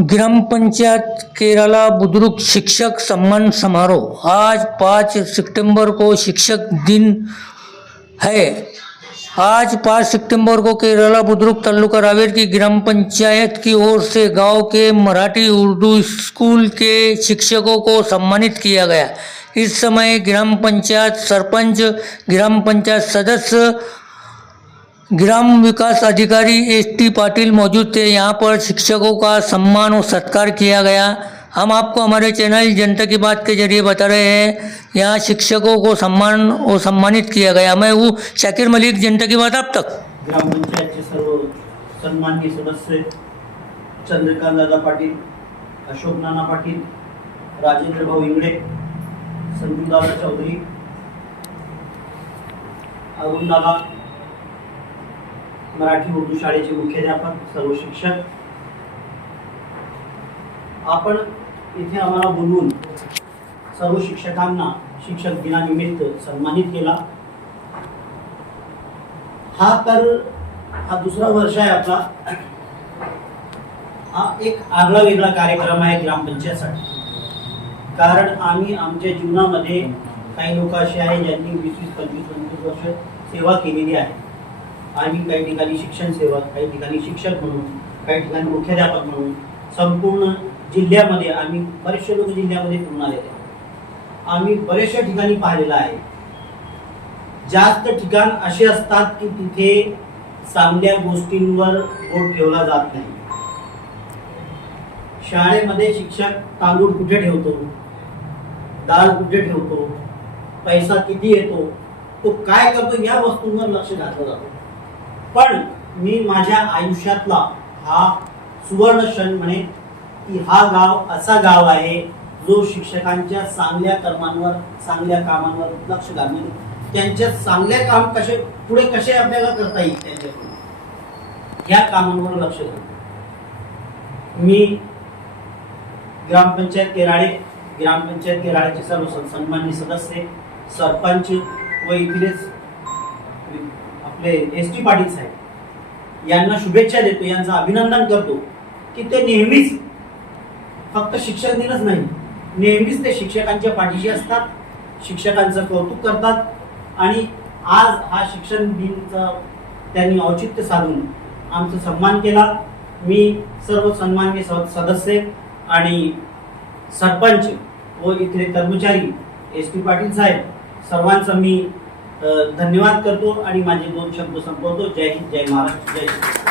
ग्रामपंचायत केरला बुज़ुर्ग शिक्षक सम्मान समारोह। आज पाँच सितंबर को शिक्षक दिन है। आज पाँच सितंबर को केरला बुज़ुर्ग तालुका रावेर की ग्राम पंचायत की ओर से गाँव के मराठी उर्दू स्कूल के शिक्षकों को सम्मानित किया गया। इस समय ग्राम पंचायत सरपंच, ग्राम पंचायत सदस्य ग्राम विकास अधिकारी एस टी पाटिल मौजूद थे। यहाँ पर शिक्षकों का सम्मान और सत्कार किया गया। हम आपको हमारे चैनल जनता की बात के ज़रिए बता रहे हैं। यहाँ शिक्षकों को सम्मान और सम्मानित किया गया। मैं हूँ शाकिर मलिक। जनता की बात आप तक। ग्रामपंचायतचे सर्व सन्माननीय सदस्य चंद्रकांत दादा पाटील, अशोक नाना पाटील, राजेंद्र भाऊ इंगडे संजू दादा चौधरी, अरुण दादा मराठी उर्दू शाळेचे मुख्याध्यापक सर्व शिक्षक. आपण इथे आम्हाला बोलवून सर्व शिक्षकांना शिक्षक दिनानिमित्त सन्मानित केला. हा तर हा दुसरा वर्ष आहे आपला. हा एक आगळा वेगळा कार्यक्रम आहे ग्रामपंचायतसाठी. कारण आम्ही आमच्या जीवनामध्ये काही लोक असे आहे ज्यांनी वीस वीस पंचवीस पंचवीस वर्ष सेवा केलेली आहे. आम्ही काही ठिकाणी शिक्षण सेवक काही ठिकाणी शिक्षक म्हणून काही ठिकाणी मुख्याध्यापक म्हणून संपूर्ण जिल्ह्यामध्ये आम्ही बरेचसे लोक जिल्ह्यामध्ये फिरून आलेले आम्ही बरेचशा ठिकाणी पाहिलेलं आहे. जास्त ठिकाण असे असतात की तिथे चांगल्या गोष्टींवर बोट ठेवला जात नाही. शाळेमध्ये शिक्षक तांदूळ कुठे ठेवतो? डाळ कुठे ठेवतो? पैसा किती येतो? तो काय करतो? या वस्तूंवर लक्ष घातलं जातं. पण मी माझ्या आयुष्यातला हा सुवर्ण क्षण म्हणे की हा गाव असा गाव आहे जो शिक्षकांच्या चांगल्या कर्मांवर चांगल्या कामांवर लक्ष घालणे त्यांच्या चांगले काम कसे पुढे कसे आपल्याला करता येईल त्यांच्याकडून? या कामांवर लक्ष घालतो मी ग्रामपंचायत केराळे ग्रामपंचायत केराळ्याचे सर्व सन- सन्माननीय सदस्य सरपंच व इथलेच आपले एस टी पाटील साहेब यांना शुभेच्छा देतो यांचं अभिनंदन करतो की ते नेहमीच फक्त शिक्षक दिनच नाही नेहमीच ते शिक्षकांच्या पाठीशी असतात शिक्षकांचं कौतुक करतात आणि आज हा शिक्षण दिनचा त्यांनी औचित्य साधून आमचा सन्मान केला. मी सर्व सन्मान्य सदस्य आणि सरपंच व इथले कर्मचारी एस टी पाटील साहेब सर्वांचं मी धन्यवाद करतो आणि माझे दोन शब्द संपवतो. जय हिंद जय महाराष्ट्र जय श्री